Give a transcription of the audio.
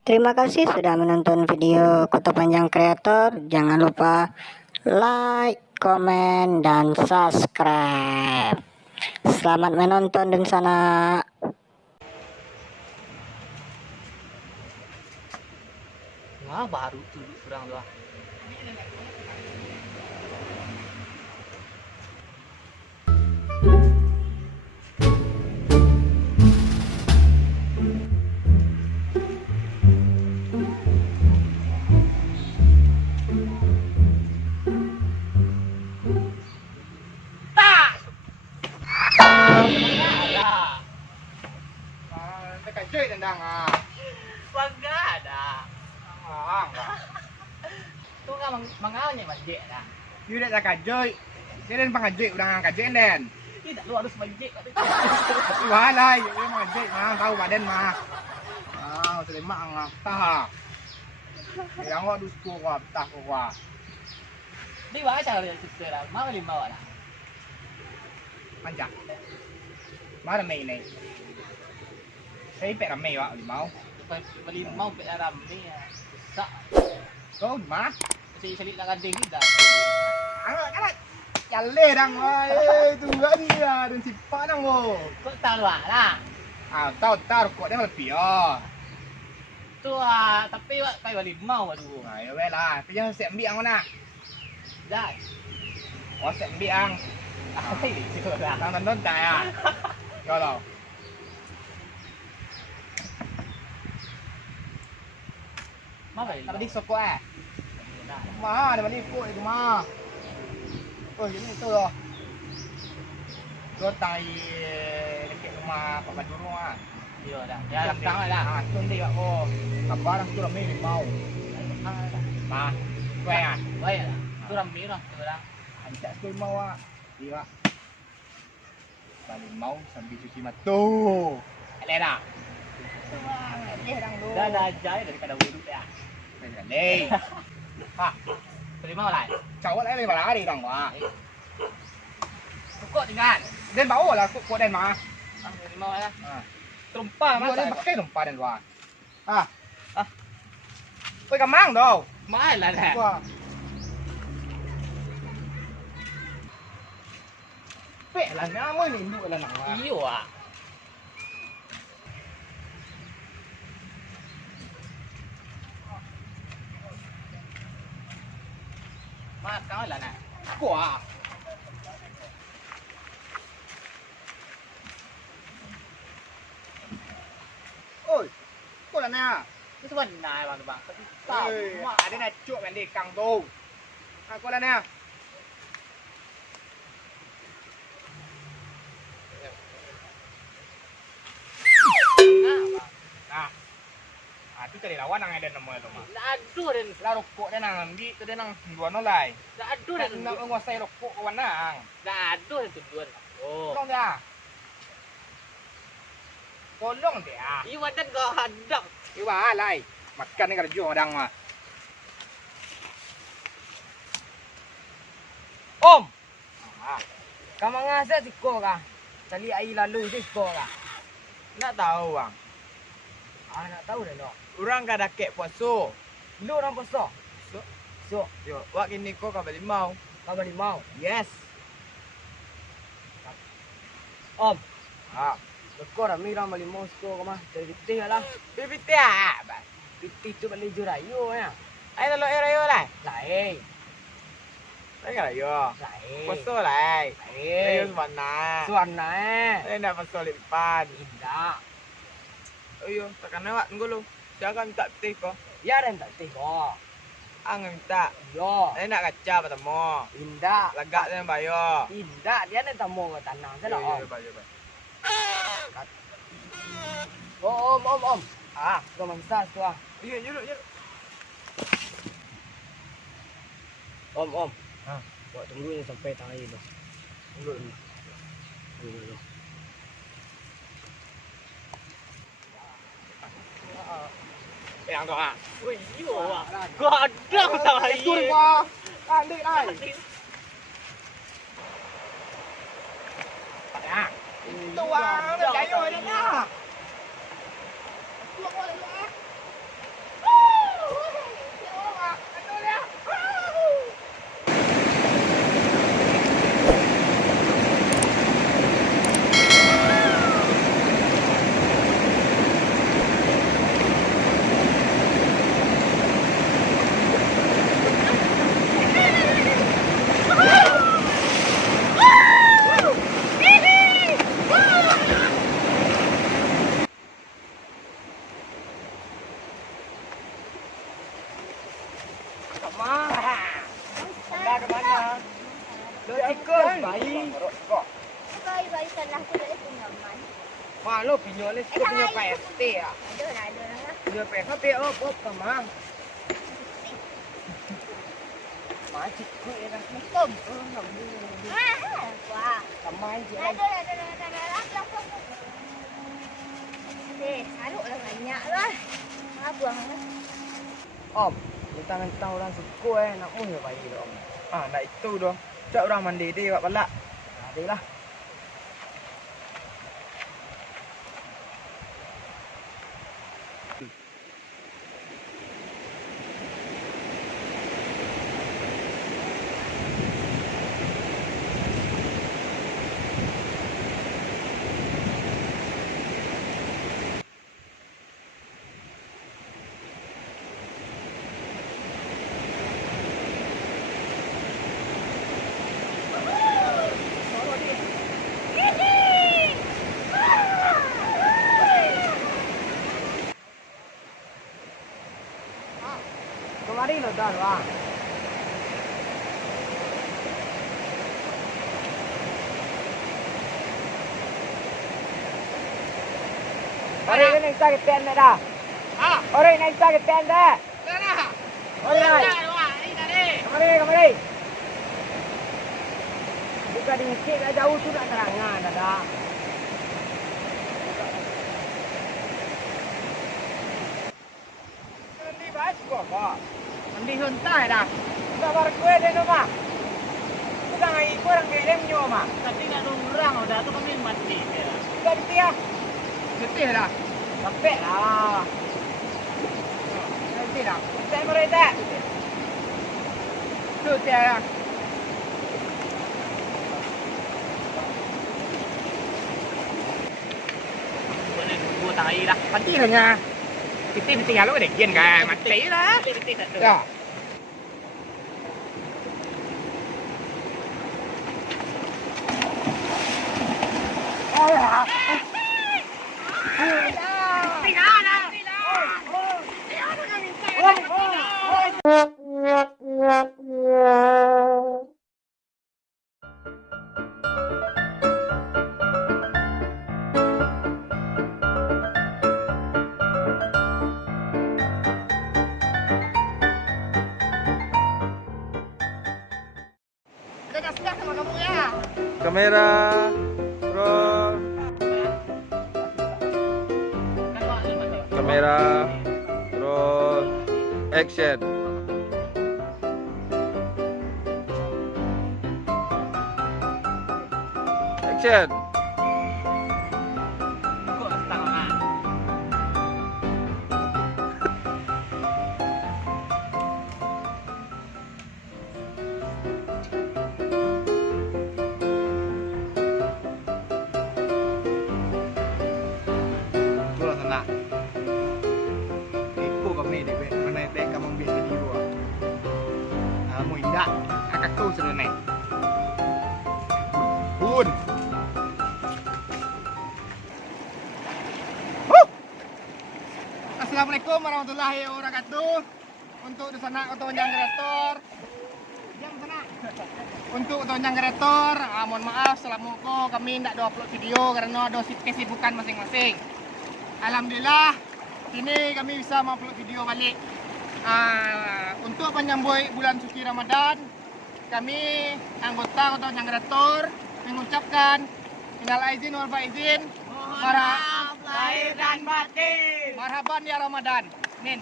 Terima kasih sudah menonton video Kota Panjang Kreator. Jangan lupa like, komen, dan subscribe. Selamat menonton di sana. Nah, baru tuh kurang doang. Cuy tendang Enggak ada. enggak. Tuh kan mangaunya majek dah. You dah kajoy. Dia dan pangajoy udah ngangkajoy den. Tidak lu harus majek. Walai, you mangajoy mah tahu badan mah. Terima angak tah. Yang gua dusku gua tah gua. Di bawah cara dia cerita mau lima lah. Panjang. Mana mei này. Thấy bẹ làm mày ạ, đi mau. Beli mau pe rame ya. Sak. Có má. Sali nak gading tidak. Cái Jalle dang oi. Tuan dia dan siapa dang go. Kok tahu lah. Tahu kok dia lebih Tu tapi kayak beli mau aduh. Nah, ya lah. Tapi jangan sẽ ambil ang mana. Dah. Có sẽ ambil ang. Ai chưa lah. Đang nonton tài à? Cho đâu. Mau beli. Tadi soko Mah, ada balik kok itu mah. Oh, ini itu loh. Tôi tay dekat rumah Pak Majuro ah. Iya dah. Ya datang lah. Itu dia oh. Apa orang tu ramai mau. Mah. Quay à? Quay à? Tu rame rồi, tu dah. Ajak tôi mau ah. Iya. Balik mau sambil cuci mata. Ada dah. Dah jaya daripada wuduk ya. Đây. Ha. Beli mau lại. Cháu lại lên vào lá đi đằng quá. Kok dengan. Đến báo là của đèn mà. Beli mau ya. Tumpah mas. Dia pakai tumpah đèn luar. Tôi cầm mang đâu. Mai là nè. Vẽ là ngã mới mình đuổi là nặng. Iyo à. Mà nói là nè. Quả. Ôi, cô là nè. Cái phần này bằng Tao mà đây này chuộng bạn đi càng đồ. Cô là nè. Itu tadi lawan nang ada nama itu mah. Aduh dan Lah rokok dia nang di tu dia nang dua no lai. aduh dan Nak nguasai rokok kawan nang. aduh dan tujuan. Oh. Tolong dia. Tolong dia. Iwan dan kau hadap. Iwa lai. Makan ni kerja orang mah. Om, kamu ngasa tiko kah? Tali ai lalu tiko kah? Nak tahu bang. Nak tahu dah no. Orang kada kek puasa. Lu orang poso. So, Yo, wak ini kau kau beli mau. kau balik mau. Yes. Om, Ah, kau dah mira balik mau sko kau mah. Jadi teh lah. pipiti ah. Piti tu balik jurayo ya. Ai lalu erayo lai. Lai, Ai kada yo. lai. Puasa lai. Ayo Lai. mana. Suan na Ai nak puasa lipan. Indah. Ayo, takkan awak ngulu. Jangan minta teh kau. Ya dan tak teh kau. Ang minta. Yo. Ai nak kaca pertama. Indah. Lagak dia bayar. Indah dia ni tamu ke tanah saya lah om. bayar. Oh, om. Kau mangsa tu ah. Iya, yuk. Om. Ah. Buat tunggu ni sampai tang air tu. Tunggu. Yang tu ah. Ui, iyo à. Godong tao hay. Turun kau. Andi ai. Itu ah, nak jayo dah. ikut bayi. Bayi salah tu dari pengaman. Malu pinjol kau punya PST ya. Ada lah. Punya PST op kamang. Macik ku ya kan. Betul. Wah. Kamai je. Ada. Taruh lah banyak lah. Buang lah. Om, kita minta orang suku nak mun ya bayi dong. Nak itu dong. Cak orang mandi dia buat balak. Ada lah. Kemarin lo dah wah. Orang ini sakit tenda dah. Orang ini sakit tenda. Orang. Kemari. Buka di masjid jauh sudah terangan dah. Nanti bahas kok. Nanti huntai dah. Tak bar kue deh rumah. Kita ngai kurang gelem nyo mah. Tadi nak orang udah tu kami mati. Kita betia. Betia dah. Sampai lah. Nanti dah. Saya mereka. Tu tiada. Boleh gua tahi lah. Mati lah nya. Kita tinggal lo deh kian kan. Mati lah. Betul tak tu. Ya. Kita kasih sama kamu ya. Kamera, roll. Kamera, roll, action. Action. Kau setengah. Itulah sana. Iku kami di mana dek kamu biar video. Mu indah, akak tu sebenarnya. Pun. Assalamualaikum warahmatullahi wabarakatuh. Untuk di sana otonya kreator. Jam sana. Untuk otonya kreator, mohon maaf selama kami tidak ada upload video karena ada kesibukan masing-masing. Alhamdulillah, ini kami bisa upload video balik. Untuk menyambut bulan suci Ramadan, kami anggota otonya kreator mengucapkan minal aizin wal faizin. Lahir dan batin. Marhaban ya Ramadan. Amin.